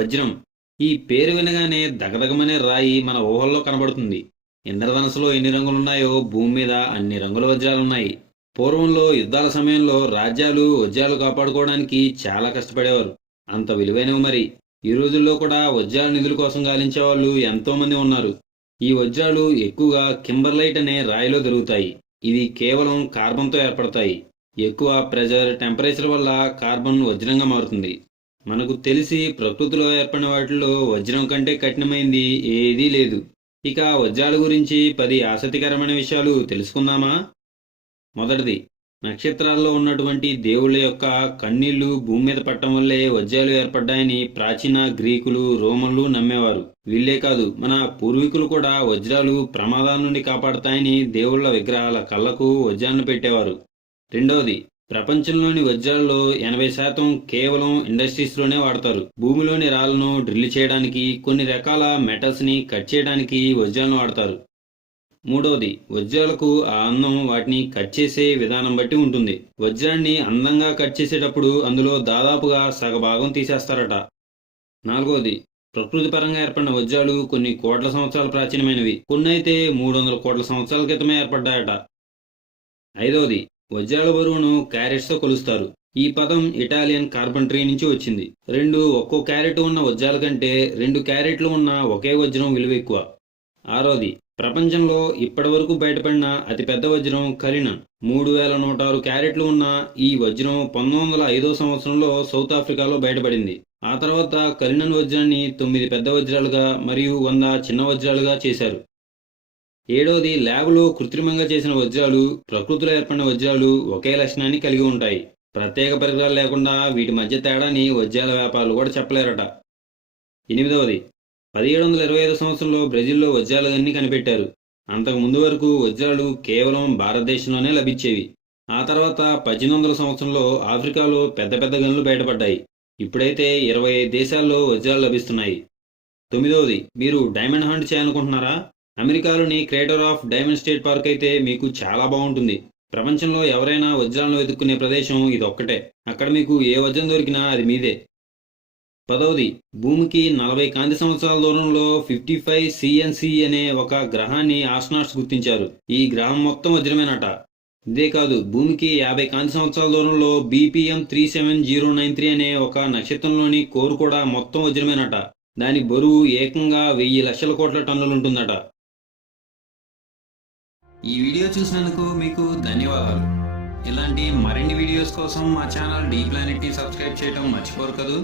వజ్రం. ఈ పేరు వినగానే దగదగమనే రాయి మన ఊహల్లో కనబడుతుంది. ఇంద్రధనస్సులో ఎన్ని రంగులున్నాయో భూమి మీద అన్ని రంగుల వజ్రాలున్నాయి. పూర్వంలో యుద్ధాల సమయంలో రాజ్యాలు వజ్రాలు కాపాడుకోవడానికి చాలా కష్టపడేవారు. అంత విలువైనవి మరి. ఈ రోజుల్లో కూడా వజ్రాల నిధుల కోసం గాలించే వాళ్ళు ఎంతోమంది ఉన్నారు. ఈ వజ్రాలు ఎక్కువగా కింబర్లైట్ అనే రాయిలో దొరుకుతాయి. ఇవి కేవలం కార్బన్తో ఏర్పడతాయి. ఎక్కువ ప్రెజర్ టెంపరేచర్ వల్ల కార్బన్ వజ్రంగా మారుతుంది. మనకు తెలిసి ప్రకృతిలో ఏర్పడిన వాటిలో వజ్రం కంటే కఠినమైంది ఏదీ లేదు. ఇక వజ్రాల గురించి పది ఆసక్తికరమైన విషయాలు తెలుసుకుందామా? మొదటిది నక్షత్రాల్లో ఉన్నటువంటి దేవుళ్ళ యొక్క కన్నీళ్ళు భూమి మీద పట్టడం వల్లే వజ్రాలు ఏర్పడ్డాయని ప్రాచీన గ్రీకులు రోమన్లు నమ్మేవారు. వీళ్ళే కాదు మన పూర్వీకులు కూడా వజ్రాలు ప్రమాదాల నుండి కాపాడతాయని దేవుళ్ళ విగ్రహాల కళ్ళకు వజ్రాలను పెట్టేవారు. రెండవది ప్రపంచంలోని వజ్రాల్లో ఎనభై శాతం కేవలం ఇండస్ట్రీస్లోనే వాడతారు. భూమిలోని రాళ్ళను డ్రిల్ చేయడానికి కొన్ని రకాల మెటల్స్ని కట్ చేయడానికి వజ్రాలను వాడతారు. మూడవది వజ్రాలకు ఆ అందం వాటిని కట్ చేసే విధానం బట్టి ఉంటుంది. వజ్రాన్ని అందంగా కట్ చేసేటప్పుడు అందులో దాదాపుగా సగభాగం తీసేస్తారట. నాలుగవది ప్రకృతి పరంగా ఏర్పడిన వజ్రాలు కొన్ని కోట్ల సంవత్సరాల ప్రాచీనమైనవి. కొన్ని అయితే మూడు వందల కోట్ల సంవత్సరాల క్రితమే ఏర్పడ్డాయట. ఐదవది వజ్రాల బరువును క్యారెట్స్తో కొలుస్తారు. ఈ పదం ఇటాలియన్ కార్పెంటరీ నుంచి వచ్చింది. రెండు ఒక్కో క్యారెట్ ఉన్న వజ్రాల కంటే రెండు క్యారెట్లు ఉన్న ఒకే వజ్రం విలువ ఎక్కువ. ఆరోది ప్రపంచంలో ఇప్పటివరకు బయటపడిన అతిపెద్ద వజ్రం కలినన్ మూడు వేల నూట ఆరు క్యారెట్లు ఉన్న ఈ వజ్రం పంతొమ్మిది వందల ఐదో సంవత్సరంలో సౌత్ ఆఫ్రికాలో బయటపడింది. ఆ తర్వాత కలినన్ వజ్రాన్ని తొమ్మిది పెద్ద వజ్రాలుగా మరియు వంద చిన్న వజ్రాలుగా చేశారు. ఏడవది ల్యాబ్లో కృత్రిమంగా చేసిన వజ్రాలు ప్రకృతిలో ఏర్పడిన వజ్రాలు ఒకే లక్షణాన్ని కలిగి ఉంటాయి. ప్రత్యేక పరికరాలు లేకుండా వీటి మధ్య తేడాని వజ్రాల వ్యాపారులు కూడా చెప్పలేరట. ఎనిమిదవది పదిహేడు వందల ఇరవై ఐదు సంవత్సరంలో బ్రెజిల్లో వజ్రాలు అన్ని కనిపెట్టారు. అంతకు ముందు వరకు వజ్రాలు కేవలం భారతదేశంలోనే లభించేవి. ఆ తర్వాత పద్దెనిమిది వందల సంవత్సరంలో ఆఫ్రికాలో పెద్ద పెద్ద గనులు బయటపడ్డాయి. ఇప్పుడైతే ఇరవై ఐదు దేశాల్లో వజ్రాలు లభిస్తున్నాయి. తొమ్మిదవది మీరు డైమండ్ హంట్ చేయాలనుకుంటున్నారా? అమెరికాలోని crater of diamond state park అయితే మీకు చాలా బాగుంటుంది. ప్రపంచంలో ఎవరైనా వజ్రాలను వెతుక్కునే ప్రదేశం ఇది ఒక్కటే అక్కడ మీకు ఏ వజ్రం దొరికినా అది మీదే. పదవది భూమికి నలభై కాంతి సంవత్సరాల దూరంలో ఫిఫ్టీ ఫైవ్ సిఎన్సి అనే ఒక గ్రహాన్ని ఆస్ట్రోనాట్స్ గుర్తించారు. ఈ గ్రహం మొత్తం వజ్రమేనట. ఇదే కాదు భూమికి యాభై కాంతి సంవత్సరాల దూరంలో BPM three seven zero nine three అనే ఒక నక్షత్రంలోని కోరు కూడా మొత్తం వజ్రమేనట. దాని బరువు ఏకంగా వెయ్యి లక్షల కోట్ల టన్నులు ఉంటుందట. ఈ వీడియో చూసినందుకు మీకు ధన్యవాదాలు. ఇలాంటి మరిన్ని వీడియోస్ కోసం మా ఛానల్ డీ ప్లానెట్ని సబ్స్క్రైబ్ చేయడం మర్చిపోరు కదూ.